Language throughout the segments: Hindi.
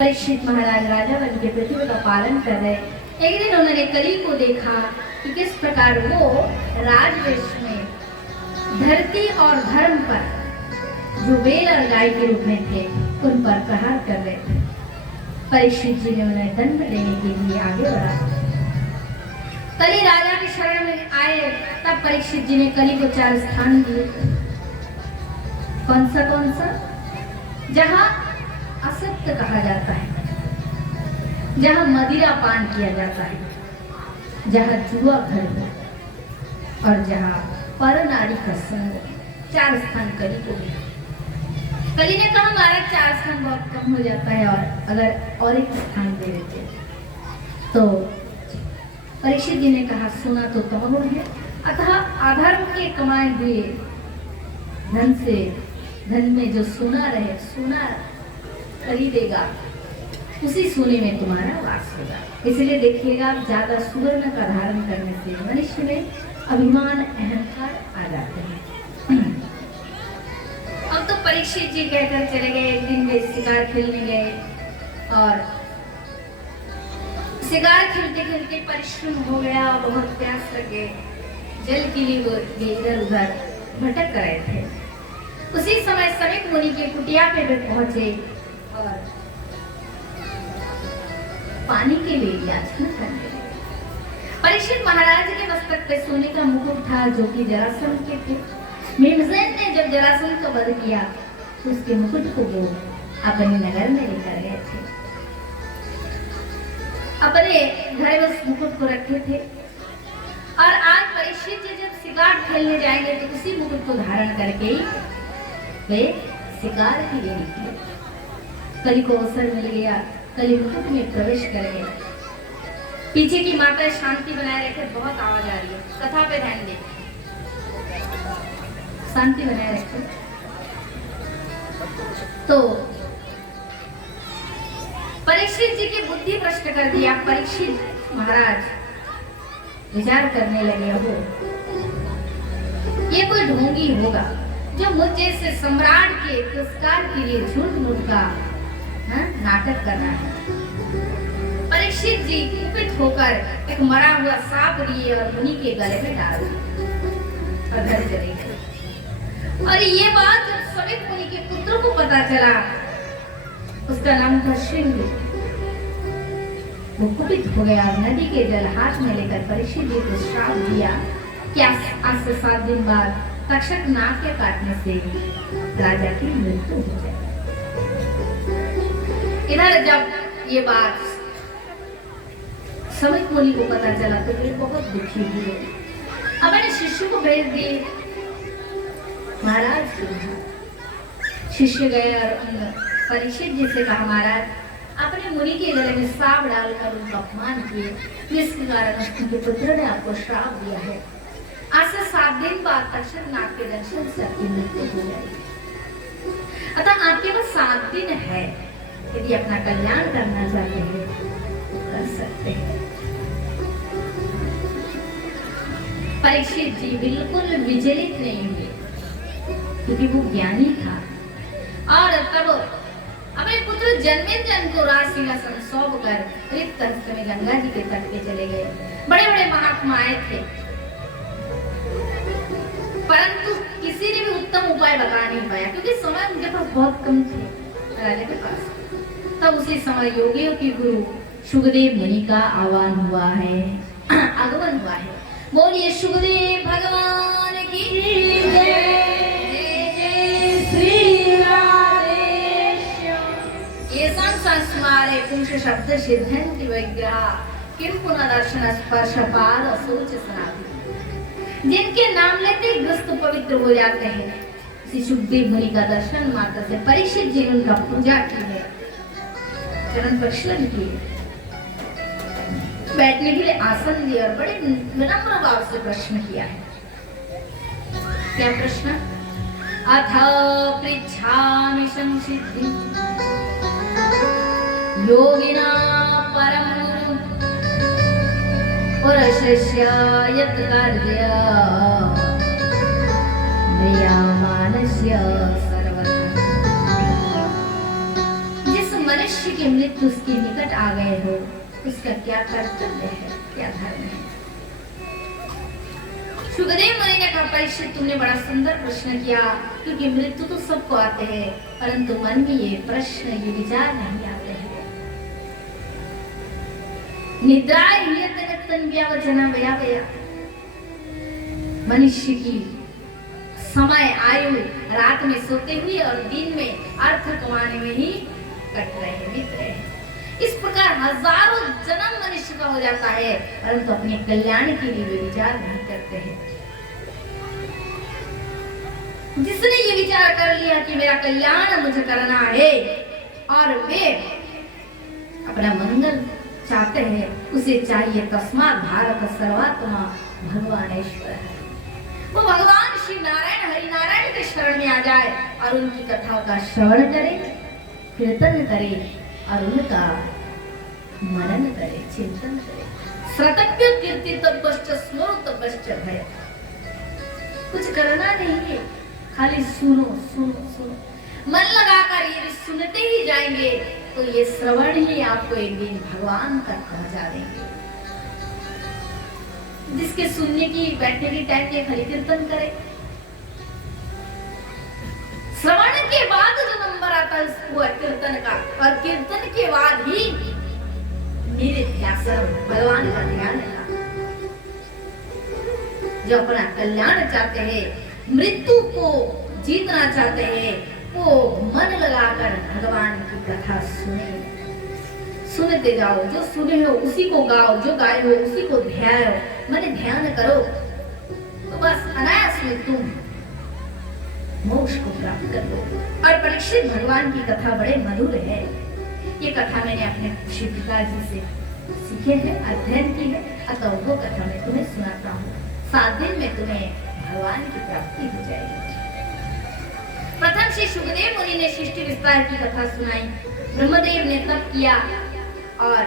परीक्षित महाराज राजा बन के पृथ्वी का पालन कर रहे। एक दिन उन्होंने कली को देखा कि किस प्रकार वो राजवेश में धरती और धर्म पर जो बेल और गाय के रूप में थे उन पर प्रहार कर रहे थे। परीक्षित जी ने उन्हें दंड देने के लिए आगे बढ़ा। कली राजा के शरण में आए तब परीक्षित जी ने कली को 4 स्थान दिए। कौन सा? जहां असत्य कहा जाता है, जहां मदिरा पान किया जाता है, जहां जुआ घर हो और जहां पर नारी का संग हो। 4 स्थान कली को दिया। कली ने कहा महाराज 4 स्थान बहुत कम हो जाता है और अगर और एक स्थान दे देते। तो परीक्षित जी ने कहा सुना तो तमगुण है, अतः अधर्म के कमाए हुए धन में जो सोना रहे, सोना खरीदेगा उसी सोने में तुम्हारा वास होगा। इसलिए देखिएगा ज्यादा सुवर्ण का धारण करने से मनुष्य में अभिमान अहंकार आ जाते हैं। अब तो परीक्षित जी कहकर चले गए। एक दिन वे शिकार खेलने गए और शिकार खेलते खेलते परिश्रम हो गया, बहुत प्यास लगे, जल के लिए वो इधर उधर भटक रहे थे। उसी समय समीप मुनि के कुटिया पे वे पहुंचे और पानी के लिए याचना करने लगे। परीक्षित महाराज के मस्तक पे सोने का मुकुट था जो कि जरासंध के थे। भीमसेन ने जब जरासंध का वध किया तो उसके मुकुट को वो अपने नगर में लेकर गए थे। अपने घर में उस मुकुट को रखे थे और आज परीक्षित जी जब शिकार खेलने जाएंगे तो उसी मुकुट को धारण करके ही वे शिकार के लिए निकले। कली को अवसर मिल गया, कली मुकुट में प्रवेश कर गया। पीछे की माता शांति बनाए रखे, बहुत आवाज आ रही है, कथा पे ध्यान दे, शांति बनाए रखे। तो परीक्षित जी की बुद्धि भ्रष्ट कर दिया। परीक्षित महाराज विचार करने लगे, हो ये कोई ढोंगी होगा जो मुझ जैसे सम्राट के पुरस्कार के लिए झूठ मूठ का नाटक करना है। परीक्षित जी कुपित होकर एक मरा हुआ सांप लिए और मुनि के गले में डाल दिया और घर चले गए। और ये बात जब समीप मुनि के पुत्र को पता चला, उसका नाम था श्रृंग, वो कुपित हो गया। नदी के जल हाथ में लेकर परीक्षित जी को श्राप दिया कि आज से 7 दिन बाद तक्षक नाग के काटने से राजा की मृत्यु हो जाए। इधर जब ये बात समीप मुनि को पता चला तो वे बहुत दुखी हुए। अपने शिष्य को भेज दिए। महाराज शिष्य गए और परीक्षित जी से कहा महाराज अपने मुनि के गले में सांप डालकर उनका अपमान किए, जिसके कारण उनके पुत्र ने आपको श्राप दिया है। आज से 7 दिन बाद तक्षक नाग के दर्शन से आपकी मृत्यु हो जाएगी। अतः आपके पास 7 दिन है, यदि अपना कल्याण करना चाहते हैं तो कर सकते हैं। परीक्षित जी बिल्कुल विचलित नहीं हुए क्योंकि वो ज्ञानी था। और तब अपने पुत्र जन्मेजय को राज सिंहासन सौंप कर रिक्त हस्त में गंगा जी के तट पे चले गए। बड़े बड़े महात्मा आए थे, परंतु किसी ने भी उत्तम उपाय बता नहीं पाया क्योंकि समय उनके पास बहुत कम थे राजा के पास। तब उसी समय योगियों की गुरु सुखदेव मुनि का आगमन हुआ है। बोलिए सुखदेव भगवान की जय। जय श्री राधेश्याम। ये संस्मारे पुंस शब्द सिद्धंति विग्रह किम पुनः दर्शन स्पर्श पाद सोच सनाति। जिनके नाम लेते ग्रस्त पवित्र हो जाते हैं, इसी सुखदेव मुनि का दर्शन मात्र से परीक्षित जी ने उनका पूजा की है, चरण प्रक्षालन किए, बैठने के लिए आसन दिया और बड़े विनम्र भाव से प्रश्न किया है। क्या प्रश्न? अथ पृच्छामि संसिद्धि योगिना परम पुरुषस्य यत् कार्य म्रियमाणस्य सर्वथा। जिस मनुष्य की मृत्यु उसके निकट आ गए हो, उसका क्या कर्तव्य है, क्या धर्म है? सुखदेव मुनि ने कहा, परीक्षित तुमने बड़ा सुंदर प्रश्न किया, क्योंकि मृत्यु तो सबको आते हैं, परंतु मन में ये प्रश्न, ये विचार नहीं आते हैं। निद्राय मनुष्य की समय आयु रात में सोते हुए और दिन में अर्थ कमाने में ही कट रहे हैं, बीत रहे हैं। इस प्रकार हजारों जन्म मनुष्य का हो जाता है, परंतु अपने कल्याण के लिए वे विचार नहीं करते हैं। जिसने ये विचार कर लिया कि मेरा कल्याण मुझे करना है और वे अपना मंगल चाहते हैं, उसे चाहिए तस्मात् भारत सर्वात्मा भगवानेश्वर है। वो भगवान श्री नारायण हरि नारायण के शरण में आ जाए और उनकी कथाओं का श्रवण करे, कीर्तन करे और उनका मनन करे, चिंतन करे। श्रतव्य कीर्तितव्यश्च स्मृतव्यश्च भय। कुछ करना नहीं है, खाली सुनो सुनो सुनो। मन लगाकर यदि सुनते ही जाएंगे तो ये श्रवण ही आपको एक दिन भगवान तक पहुंचा देंगे। जिसके सुनने की बैठने की टाइम के खाली कीर्तन करे, श्रवण के बाद जो नंबर आता है वो है कीर्तन का, और कीर्तन के बाद ही निधिध्यासन भगवान का ध्यान का। जो अपना कल्याण चाहते हैं, मृत्यु को जीतना चाहते हैं, वो मन लगाकर भगवान की कथा सुने, सुनते जाओ। जो सुने हो उसी को गाओ, जो गाए हो उसी को ध्यायो, मन ध्यान करो, तो बस अनायास में तुम मोक्ष को प्राप्त कर लो। और परीक्षित भगवान की कथा बड़े मधुर है। ये कथा मैंने अपने श्री पिताजी से सीखे हैं, अध्ययन की है, अतः वो कथा मैं तुम्हें सुनाता हूँ। 7 दिन में तुम्हें भगवान की प्राप्ति हो जाएगी। प्रथम श्री सुखदेव मुनि ने सृष्टि विस्तार की कथा सुनाई। ब्रह्मदेव ने तप किया और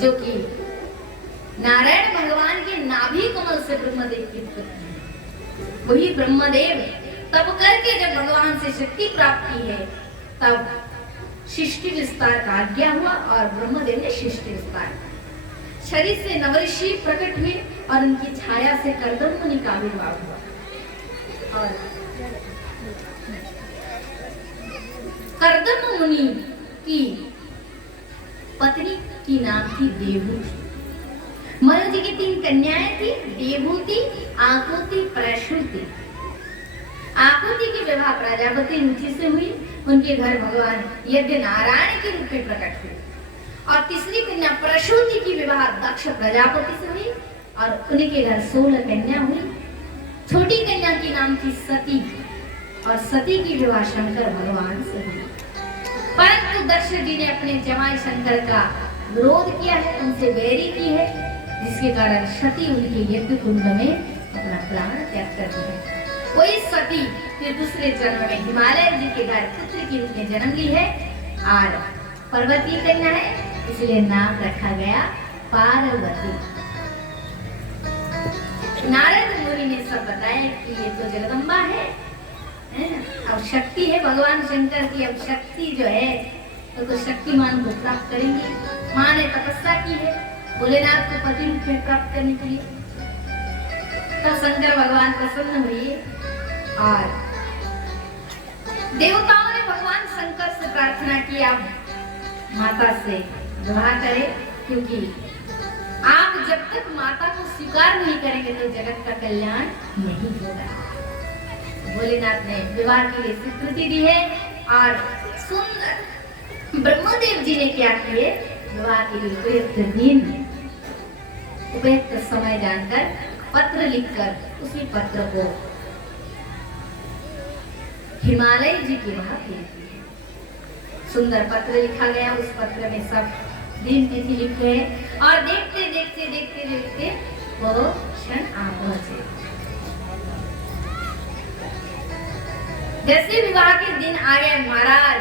जो कि नारायण भगवान के नाभि कमल से ब्रह्मदेव की उत्पत्ति है। वही ब्रह्मदेव तब करके जब भगवान से शक्ति प्राप्ति है, तब सृष्टि विस्तार का आज्ञा हुआ और ब्रह्मदेव ने सृष्टि विस्तार। शरीर से नवऋषि प्रकट हुए और उनकी छाया से कर्दम मुनि का आविर्भाव हुआ। और कर्दम मुनि की पत्नी की नाम थी देवहूति। मनु जी की 3 कन्याएं थी, देवहूति, आकुति, प्रसूति। आकुति की विवाह प्रजापति रुचि से हुई, उनके घर भगवान यज्ञ नारायण के रूप में प्रकट हुए। और तीसरी कन्या प्रसूति की विवाह दक्ष प्रजापति से हुई और उनके घर 16 कन्या हुई। छोटी कन्या की नाम थी सती और सती की विवाह शंकर भगवान से हुई। परंतु दक्ष जी ने अपने जमाई शंकर का विरोध किया है, उनसे बैरी की है, जिसके कारण सती उनके यज्ञ कुंड में अपना प्राण त्याग कर दिया। वही सती फिर दूसरे जन्म में हिमालय जी के घर पुत्र के रूप में जन्म ली है और पर्वतीय कन्या है, इसलिए नाम रखा गया पार्वती। नारद मुनि ने सब बताया कि ये तो जगदम्बा है ना। अब शक्ति है भगवान शंकर की, अब शक्ति जो है तो शक्तिमान को प्राप्त करेंगे। माँ ने तपस्या की है भोलेनाथ को पति रूप में प्राप्त करने के लिए, तो शंकर भगवान प्रसन्न हुए और देवताओं ने भगवान शंकर से प्रार्थना की आप माता से विवाह करें, क्योंकि आप जब तक माता को स्वीकार नहीं करेंगे तो जगत का कल्याण नहीं होगा। भोलेनाथ ने विवाह के लिए स्वीकृति दी है और सुंदर ब्रह्मदेव जी ने क्या किए, विवाह के लिए उपयुक्त दिन, उपयुक्त समय जानकर पत्र लिखकर उसी पत्र को हिमालय जी के वहां भेज दिए। सुंदर पत्र लिखा गया, उस पत्र में सब दिन तिथि लिखे हैं और देखते देखते देखते देखते वो क्षण आ पहुंचे। जैसे विवाह के दिन आ गए महाराज,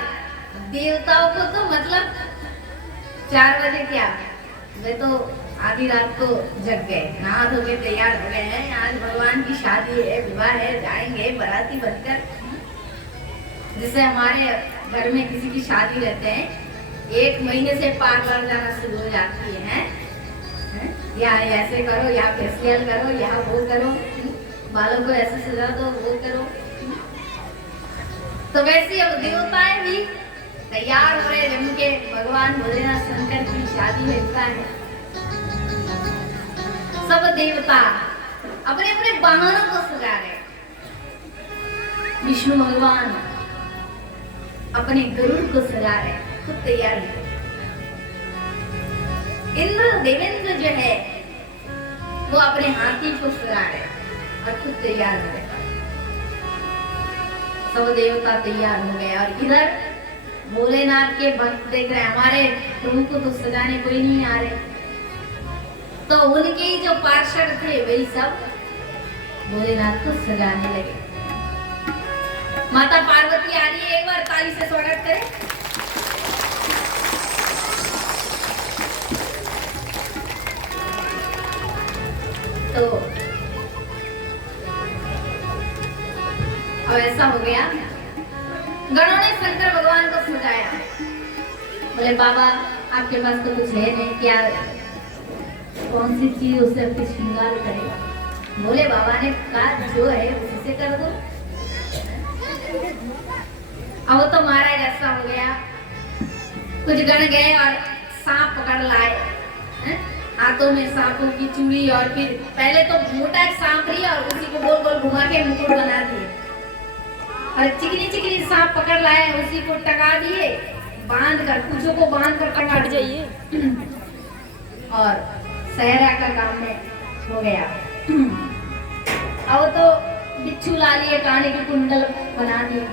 देवताओं को तो मतलब 4 बजे क्या, वे तो आधी रात को जग गए, नहा धो के तैयार हो गए हैं, आज भगवान की शादी है, विवाह है, जाएंगे बाराती बनकर। जैसे हमारे घर में किसी की शादी रहते हैं, 1 महीने से पार्लर जाना शुरू हो जाती है, या ऐसे करो, या फेशियल करो, या वो करो, बालों को ऐसे सजा दो, वो करो। तो वैसे अब देवताएं भी तैयार हो रहे जम के भगवान भोलेनाथ शंकर की शादी में हिस्सा है। सब देवता अपने अपने वाहनों को सजा रहे। विष्णु भगवान अपने गरुड़ को सजा रहे, खुद तैयार है। इंद्र देवेंद्र जो है वो अपने हाथी को सजा रहे और खुद तैयार हो गए। सब देवता तैयार हो गए और इधर भोलेनाथ के भक्त देख रहे, हमारे प्रभु को तो सजाने कोई नहीं आ रहे। तो उनके जो पार्षद थे वही सब भोलेनाथ को सजाने लगे। माता पार्वती आ रही है, एक बार ताली से स्वागत करें। तो अब ऐसा हो गया, गणों ने शंकर भगवान को सजाया। बोले बाबा आपके पास तो कुछ है नहीं, क्या कौन सी चीज उससे अपनी श्रृंगार करेगा? बोले बाबा ने कहा जो है उसी से कर दो। अब तो महाराज ऐसा हो गया, कुछ गण गए और सांप पकड़ लाए, हाथों में सांपों की चूड़ी, और फिर पहले तो मोटा एक सांप लिया और उसी को गोल गोल घुमा के मुकुट बना दिए, और चिकनी चिकनी सांप पकड़ लाए, उसी को टका दिए, बांध कर कुछों को बांध कर टका जाइए, और सहरा का काम में हो गया। अब तो बिच्छू ला लिए, काने के कुंडल बना दिए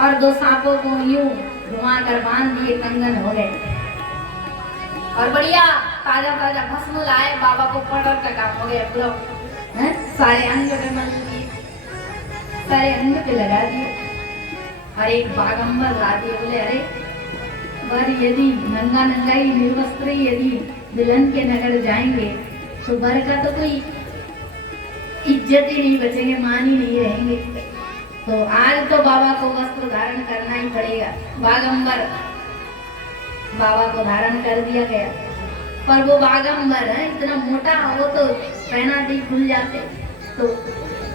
और 2 सांपों को यूं घुमा कर बांध दिए, कंगन हो गए। और बढ़िया ताजा ताजा भस्म लाए, बाबा को पड़र का काम हो गया पूरा, सारे अंग पे मल दिए, सारे अंग पे लगा दिए, और एक बागंबर ला दिए। बोले अरे वर यदि नंगा नंगाई निर्वस्त्र यदि दुल्हन के नगर जाएंगे तो वर का तो कोई इज्जत ही नहीं बचेंगे, मान ही नहीं रहेंगे। तो आज तो बाबा को वस्त्र धारण करना ही पड़ेगा। बागंबर बाबा को धारण कर दिया गया, पर वो बागंबर है इतना मोटा, वो तो पहना दी खुल जाते। तो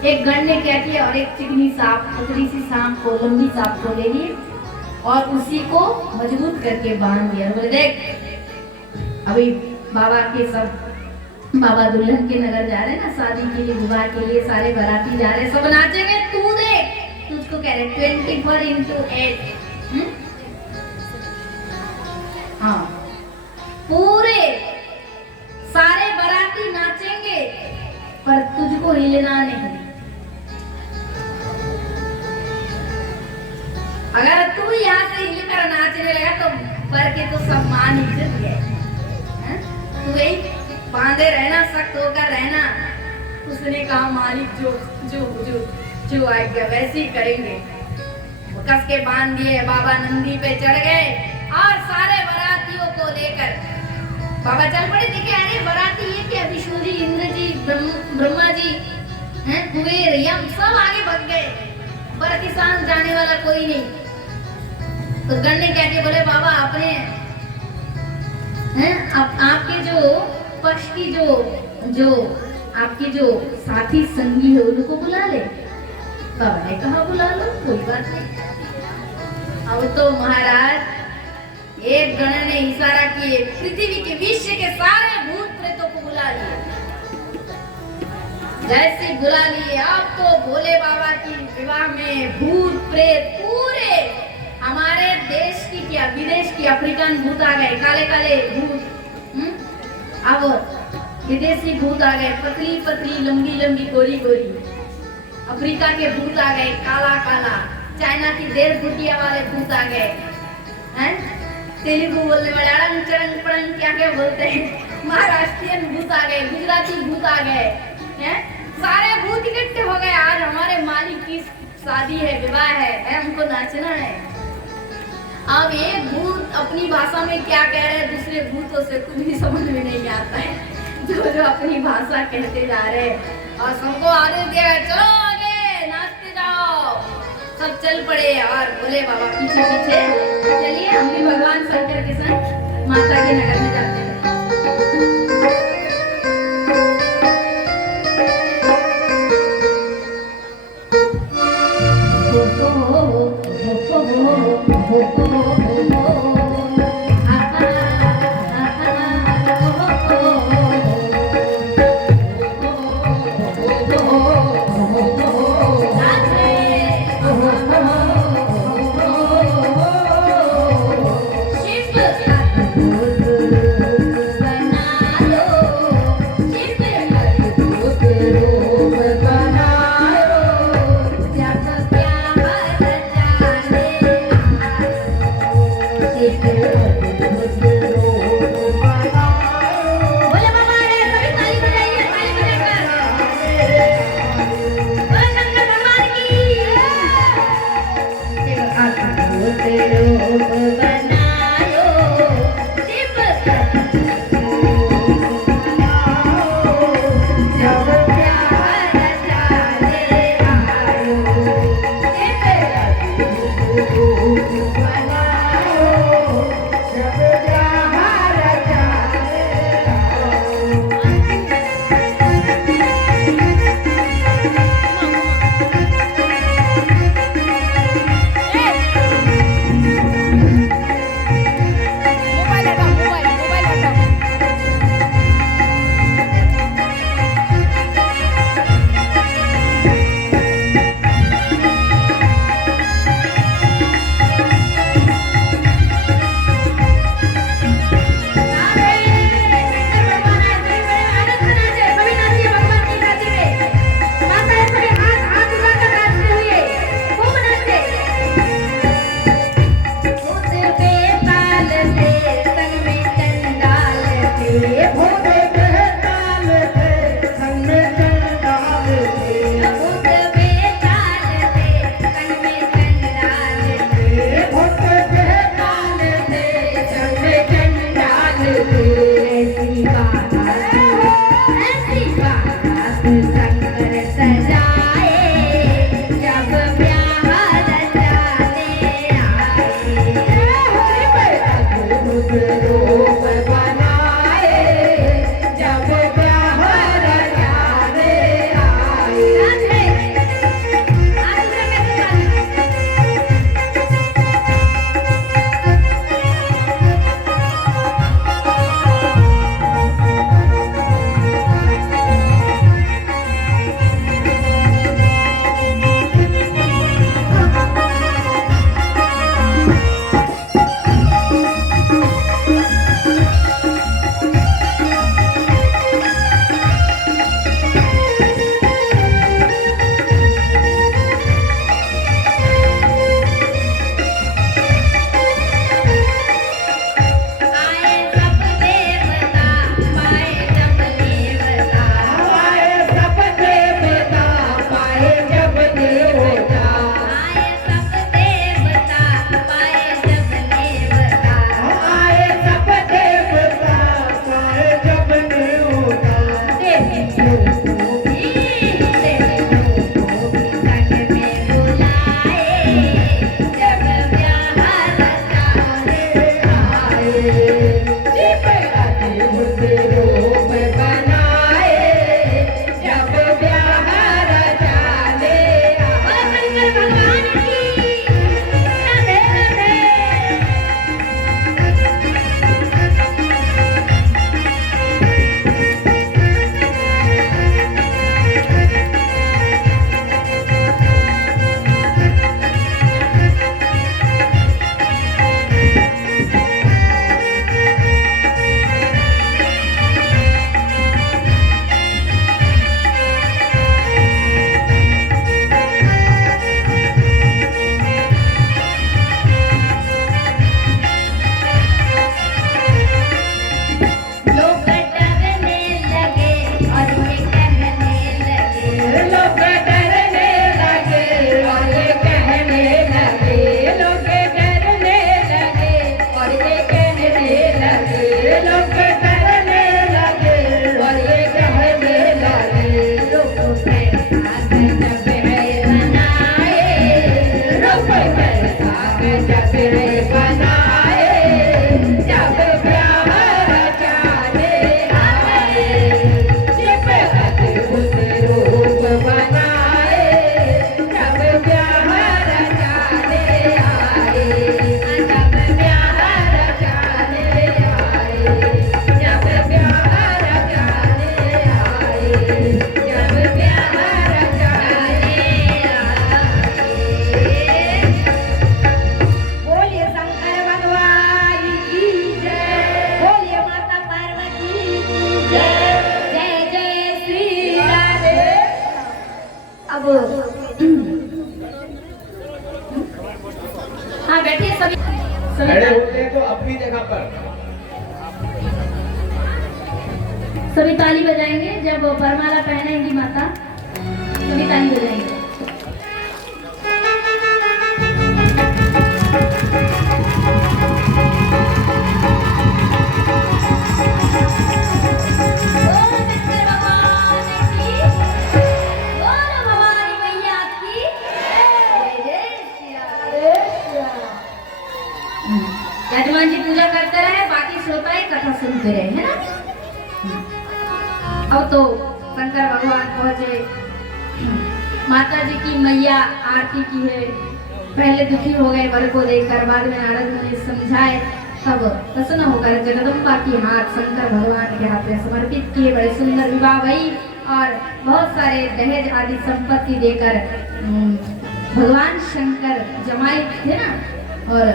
एक गण ने क्या किया, और एक चिकनी सांप, पतली सी सांप को, लंबी सांप को ले लिए और उसी को मजबूत करके बांध दिया। बोले देख अभी बाबा के सब, बाबा दुल्हन के नगर जा रहे हैं ना शादी के लिए, विवाह के लिए, सारे बाराती जा रहे हैं, सब नाचेंगे, तू देख, तुझको कह रहे 24x8, हाँ पूरे सारे बाराती नाचेंगे पर तुझको हिलना नहीं। अगर तू यहाँ से हिलकर नाचने लगा तो पर के तो सम्मान इज्जत गए। तू यही बांधे रहना, सख्त होकर रहना। उसने कहा मालिक जो जो जो जो आएगा वैसे ही करेंगे। कस के बांध दिए, बाबा नंदी पे चढ़ गए और सारे बारातियों को लेकर बाबा चल पड़े। देखे अरे बाराती ये क्या, विष्णु जी, इंद्र जी, ब्रह्मा जी, कुबेर, यम सब आगे भाग गए, बराती सांस जाने वाला कोई नहीं। तो गण ने क्या किया, बोले बाबा आपने आपके जो पक्ष की जो आपकी जो साथी संगी है उनको बुला ले। बाबा ने कहा बुला लो, कोई बात नहीं। अब तो महाराज एक गण ने इशारा किए, पृथ्वी के विश्व के सारे भूत प्रेतों को बुला लिए। जैसे बुला लिए, अब तो भोले बाबा की विवाह में भूत प्रेत पूरे हमारे देश की क्या विदेश की अफ्रीकन भूत आ गए, काले काले भूत, अब विदेशी भूत आ गए, पतली पतली लंबी लंबी गोरी गोरी। अफ्रीका के भूत आ गए, काला काला। चाइना की 1.5 फुटिया वाले भूत आ गए, हैं? तेलुगु बोलने वाले अड़ंग चरंग पड़ंग क्या क्या बोलते हैं, महाराष्ट्रियन भूत आ गए, गुजराती भूत आ गए, हैं? सारे भूत इकट्ठे हो गए। आज हमारे मालिक की शादी है, विवाह है, हमको नाचना है। अब एक भूत अपनी भाषा में क्या कह रहे हैं, दूसरे भूतों से कुछ भी समझ में नहीं आता है, जो जो अपनी भाषा कहते जा रहे हैं। और सबको आदेश दिया, चलो आगे नाचते जाओ, सब चल पड़े और बोले बाबा पीछे पीछे चलिए हम भी भगवान शंकर के संग माता के नगर में जाते हैं। सभी जगह पर। सभी ताली बजाएंगे जब वरमाला पहनेंगी माता, सभी ताली बजाएंगे। यजमान जी पूजा करते रहे, बाकी श्रोताएं कथा सुनते रहे, है ना। अब तो शंकर भगवान पहुंचे, माता जी की मैया आरती की है। पहले दुखी हो गए वर को देखकर, बाद में नारद मुनि समझाए, तब प्रसन्न होकर जगदम्बा की हाथ शंकर भगवान के हाथ में समर्पित किए। बड़े सुंदर विवाह भई और बहुत सारे दहेज आदि संपत्ति देकर भगवान शंकर जमाई थे ना, और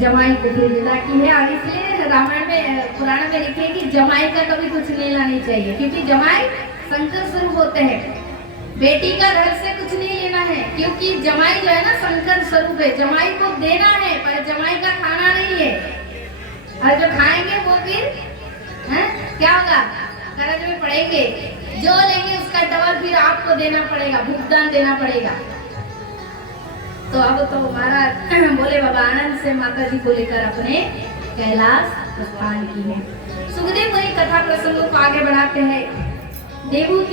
जमाई को फिर विदा की है। और इसलिए रामायण में पुराण में लिखे कि जमाई का कभी कुछ लेना नहीं चाहिए, क्योंकि जमाई शंकर स्वरूप होते हैं। बेटी का घर से कुछ नहीं लेना है, क्योंकि जमाई जो है ना शंकर स्वरूप है। जमाई को देना है पर जमाई का खाना नहीं है, और जो खाएंगे वो फिर क्या होगा, कर्ज में पड़ेंगे। जो लेंगे उसका डबल फिर आपको देना पड़ेगा, भुगतान देना पड़ेगा। तो अब तो महाराज बोले बाबा आनंद से माता जी को लेकर अपने कैलाश प्रस्थान की है। सुखदेव मुनि कथा प्रसंगों को आगे बढ़ाते हैं। देवहूति